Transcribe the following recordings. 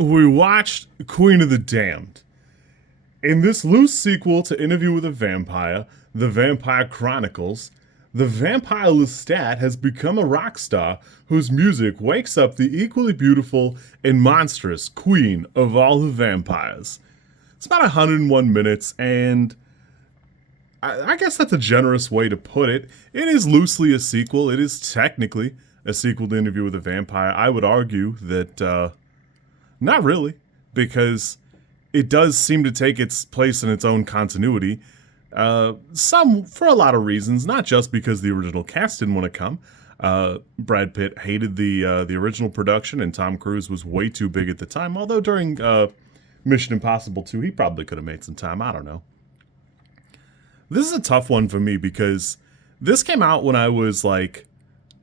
we watched Queen of the Damned. In this loose sequel to Interview with a Vampire, The Vampire Chronicles, the Vampire Lestat has become a rock star whose music wakes up the equally beautiful and monstrous queen of all the vampires. It's about 101 minutes, and I guess that's a generous way to put it. It is loosely a sequel. It is technically a sequel to Interview with a Vampire. I would argue that not really, because it does seem to take its place in its own continuity. Some for a lot of reasons, not just because the original cast didn't want to come. Brad Pitt hated the original production, and Tom Cruise was way too big at the time. Although during Mission Impossible 2, he probably could have made some time. I don't know. This is a tough one for me because this came out when I was like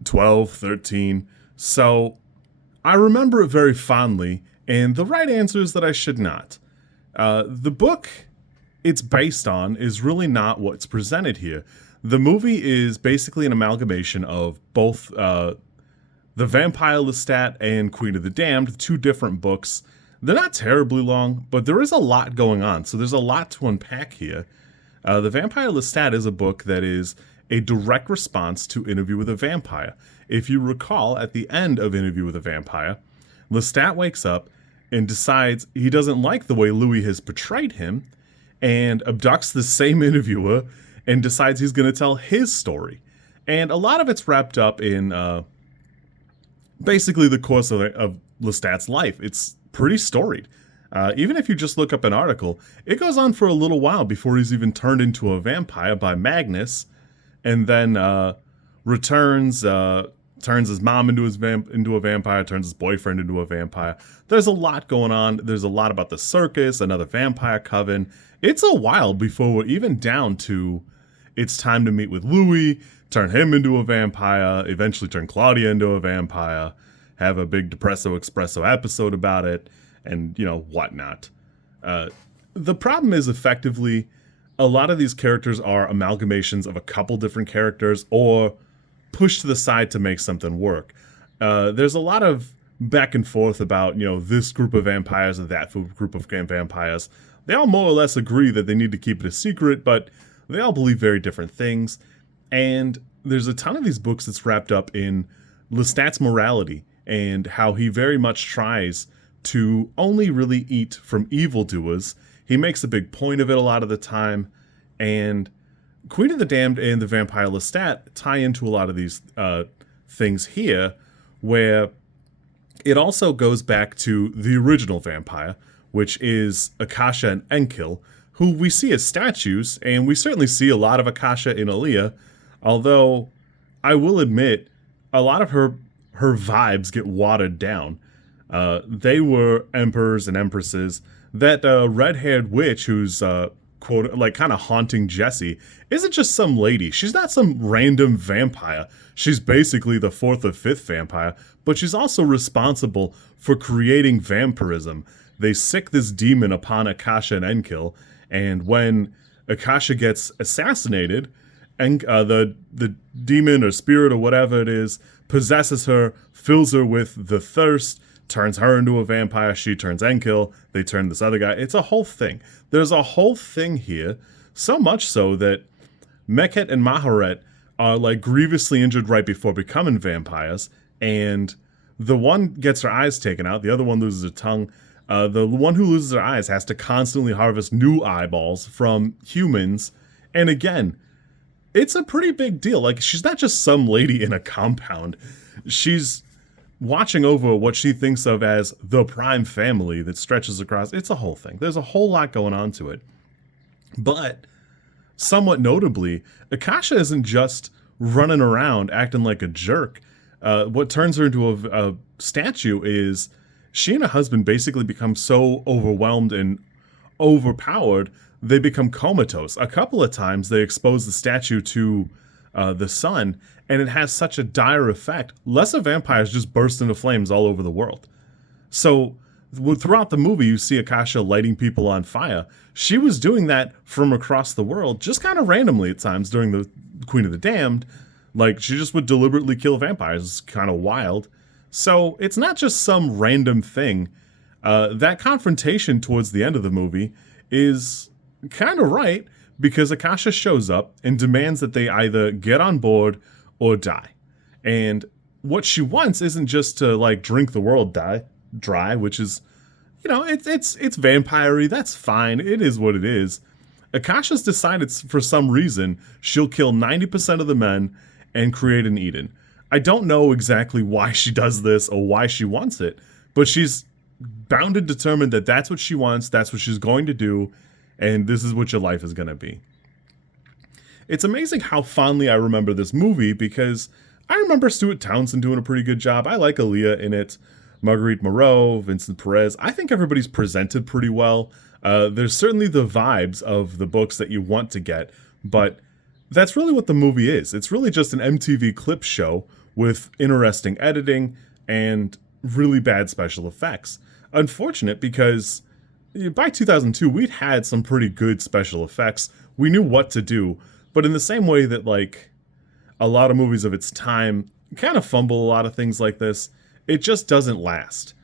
12, 13. So I remember it very fondly, and the right answer is that I should not. The book it's based on is really not what's presented here. The movie is basically an amalgamation of both The Vampire Lestat and Queen of the Damned, two different books. They're not terribly long, but there is a lot going on, so there's a lot to unpack here. The Vampire Lestat is a book that is a direct response to Interview with a Vampire. If you recall, at the end of Interview with a Vampire, Lestat wakes up and decides he doesn't like the way Louis has portrayed him and abducts the same interviewer and decides he's going to tell his story. And a lot of it's wrapped up in basically the course of Lestat's life. It's pretty storied. Even if you just look up an article, it goes on for a little while before he's even turned into a vampire by Magnus, and then turns his mom into a vampire, turns his boyfriend into a vampire. There's a lot going on. There's a lot about the circus, another vampire coven. It's a while before we're even down to it's time to meet with Louis, turn him into a vampire, eventually turn Claudia into a vampire, have a big Depresso Espresso episode about it, and, whatnot. The problem is effectively a lot of these characters are amalgamations of a couple different characters or pushed to the side to make something work. There's a lot of back and forth about, this group of vampires or that group of vampires. They all more or less agree that they need to keep it a secret, but they all believe very different things. And there's a ton of these books that's wrapped up in Lestat's morality and how he very much tries to only really eat from evildoers. He makes a big point of it a lot of the time. And Queen of the Damned and the Vampire Lestat tie into a lot of these things here, where it also goes back to the original vampire, which is Akasha and Enkil, who we see as statues, and we certainly see a lot of Akasha in Aaliyah, although I will admit a lot of her vibes get watered down. They were emperors and empresses. That red-haired witch who's quote kind of haunting Jesse isn't just some lady. She's not some random vampire. She's basically the fourth or fifth vampire, but she's also responsible for creating vampirism. They sick this demon upon Akasha and Enkil, and when Akasha gets assassinated, and the demon or spirit or whatever it is possesses her, fills her with the thirst, turns her into a vampire, she turns Enkil, they turn this other guy. It's a whole thing. There's a whole thing here, so much so that Meket and Maharet are like grievously injured right before becoming vampires, and the one gets her eyes taken out, the other one loses her tongue. The one who loses her eyes has to constantly harvest new eyeballs from humans, and again, it's a pretty big deal. Like, she's not just some lady in a compound. She's watching over what she thinks of as the prime family that stretches across. It's a whole thing. There's a whole lot going on to it. But somewhat notably, Akasha isn't just running around acting like a jerk. What turns her into a statue is she and her husband basically become so overwhelmed and overpowered, they become comatose. A couple of times they expose the statue to the sun, and it has such a dire effect. Lesser vampires just burst into flames all over the world. So throughout the movie, you see Akasha lighting people on fire. She was doing that from across the world, just kind of randomly at times during the Queen of the Damned. Like, she just would deliberately kill vampires. It's kind of wild. So it's not just some random thing. That confrontation towards the end of the movie is kind of right because Akasha shows up and demands that they either get on board or die. And what she wants isn't just to like drink the world dry, which is, you know, it's vampire-y. That's fine. It is what it is. Akasha's decided for some reason she'll kill 90% of the men and create an Eden. I don't know exactly why she does this or why she wants it, but she's bound and determined that that's what she wants, that's what she's going to do, and this is what your life is going to be. It's amazing how fondly I remember this movie because I remember Stuart Townsend doing a pretty good job. I like Aaliyah in it, Marguerite Moreau, Vincent Pérez. I think everybody's presented pretty well. There's certainly the vibes of the books that you want to get, but that's really what the movie is. It's really just an MTV clip show with interesting editing and really bad special effects. Unfortunate because by 2002, we'd had some pretty good special effects. We knew what to do, but in the same way that like a lot of movies of its time kind of fumble a lot of things like this, it just doesn't last.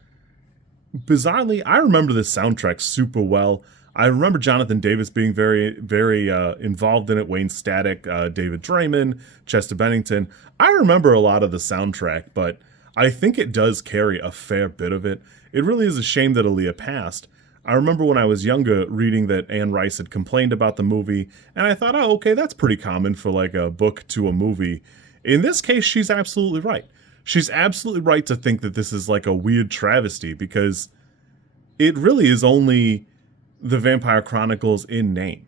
Bizarrely, I remember this soundtrack super well. I remember Jonathan Davis being very, very involved in it. Wayne Static, David Draymond, Chester Bennington. I remember a lot of the soundtrack, but I think it does carry a fair bit of it. It really is a shame that Aaliyah passed. I remember when I was younger reading that Anne Rice had complained about the movie, and I thought, oh, okay, that's pretty common for like a book to a movie. In this case, she's absolutely right. She's absolutely right to think that this is like a weird travesty because it really is only the Vampire Chronicles in name.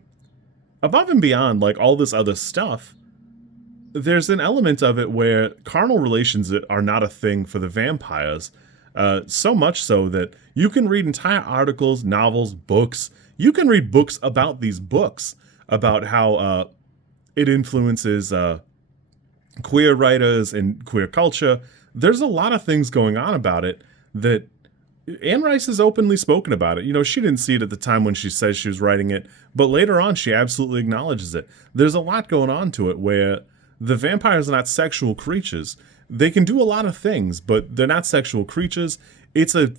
Above and beyond like all this other stuff, there's an element of it where carnal relations are not a thing for the vampires. So much so that you can read entire articles, novels, books. You can read books about these books, about how it influences queer writers and queer culture. There's a lot of things going on about it that Anne Rice has openly spoken about it. You know, she didn't see it at the time when she says she was writing it, but later on she absolutely acknowledges it. There's a lot going on to it where the vampires are not sexual creatures. They can do a lot of things, but they're not sexual creatures. It's a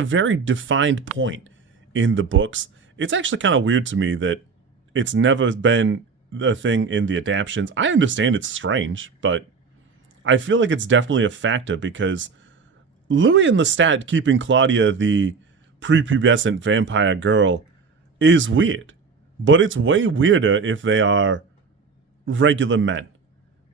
very defined point in the books. It's actually kind of weird to me that it's never been a thing in the adaptions. I understand it's strange, but I feel like it's definitely a factor because Louis and Lestat keeping Claudia the prepubescent vampire girl is weird, but it's way weirder if they are regular men.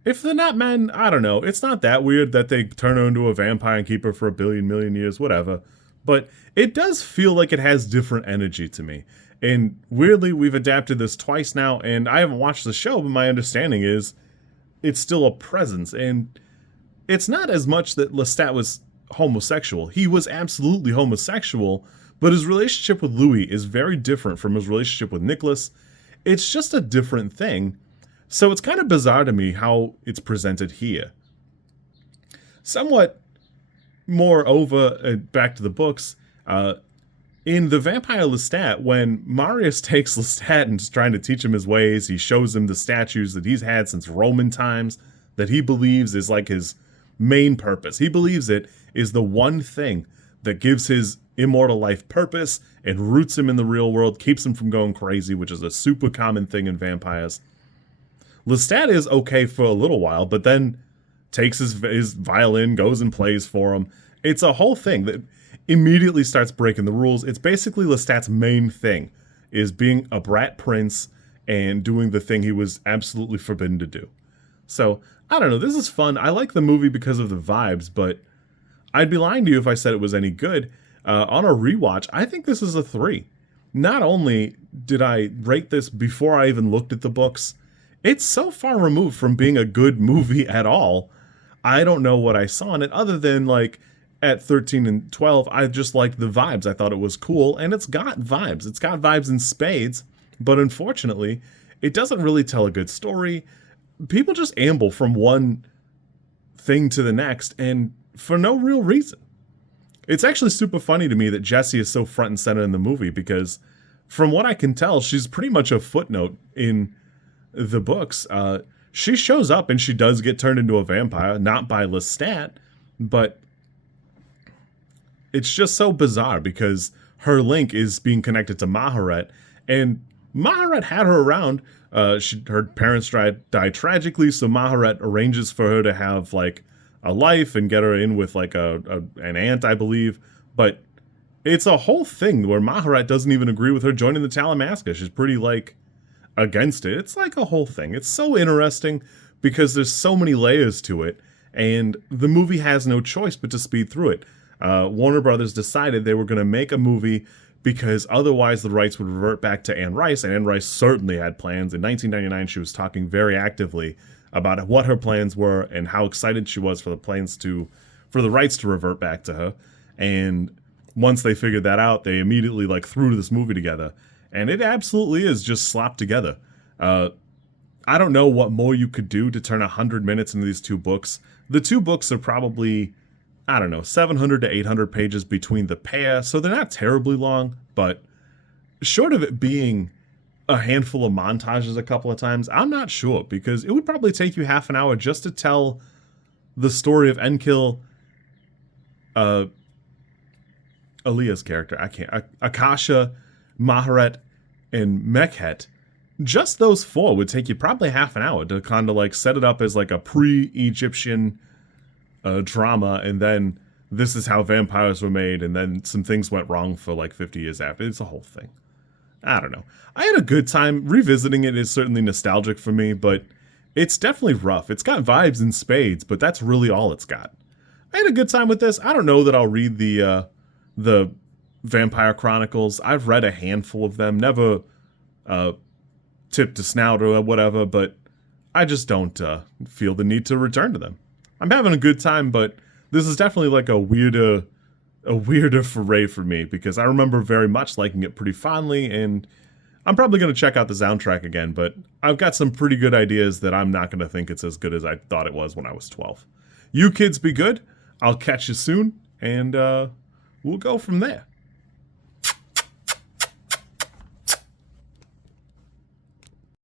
If they're not men, I don't know. It's not that weird that they turn her into a vampire and keep her for a billion million years, whatever. But it does feel like it has different energy to me. And weirdly, we've adapted this twice now, and I haven't watched the show, but my understanding is it's still a presence. And it's not as much that Lestat was homosexual. He was absolutely homosexual, but his relationship with Louis is very different from his relationship with Nicholas. It's just a different thing. So it's kind of bizarre to me how it's presented here. Somewhat moreover, back to the books, in the Vampire Lestat, when Marius takes Lestat and is trying to teach him his ways, he shows him the statues that he's had since Roman times, that he believes is like his main purpose. He believes it is the one thing that gives his immortal life purpose and roots him in the real world, keeps him from going crazy, which is a super common thing in vampires. Lestat is okay for a little while, but then takes his violin, goes and plays for him. It's a whole thing that immediately starts breaking the rules. It's basically Lestat's main thing, is being a brat prince and doing the thing he was absolutely forbidden to do. So, I don't know, this is fun. I like the movie because of the vibes, but I'd be lying to you if I said it was any good. On a rewatch, I think this is a 3. Not only did I rate this before I even looked at the books, it's so far removed from being a good movie at all. I don't know what I saw in it other than like at 13 and 12, I just liked the vibes. I thought it was cool, and it's got vibes. It's got vibes in spades, but unfortunately, it doesn't really tell a good story. People just amble from one thing to the next, and for no real reason. It's actually super funny to me that Jessie is so front and center in the movie, because from what I can tell, she's pretty much a footnote in the books. She shows up and she does get turned into a vampire, not by Lestat, but it's just so bizarre because her link is being connected to Maharet, and Maharet had her around. Her parents died tragically, so Maharet arranges for her to have like a life and get her in with like an aunt, I believe. But it's a whole thing where Maharet doesn't even agree with her joining the Talamasca. She's pretty like against it. It's like a whole thing. It's so interesting because there's so many layers to it, and the movie has no choice but to speed through it. Warner Brothers decided they were going to make a movie because otherwise the rights would revert back to Anne Rice, and Anne Rice certainly had plans. In 1999, she was talking very actively about what her plans were and how excited she was for the rights to revert back to her. And once they figured that out, they immediately like threw this movie together, and it absolutely is just slapped together. I don't know what more you could do to turn 100 minutes into these two books. The two books are probably, I don't know, 700 to 800 pages between the pair, so they're not terribly long, but short of it being a handful of montages a couple of times, I'm not sure, because it would probably take you half an hour just to tell the story of Enkil, Aaliyah's character, Akasha, Maharet, and Mekhet. Just those four would take you probably half an hour to kind of like set it up as like a pre-Egyptian drama, and then this is how vampires were made, and then some things went wrong for like 50 years after. It's a whole thing. I don't know. I had a good time. Revisiting it is certainly nostalgic for me, but it's definitely rough. It's got vibes in spades, but that's really all it's got. I had a good time with this. I don't know that I'll read the Vampire Chronicles. I've read a handful of them, never tip to snout or whatever, but I just don't feel the need to return to them. I'm having a good time, but this is definitely like a weirder foray for me, because I remember very much liking it pretty fondly, and I'm probably going to check out the soundtrack again, but I've got some pretty good ideas that I'm not going to think it's as good as I thought it was when I was 12. You kids be good. I'll catch you soon, and we'll go from there.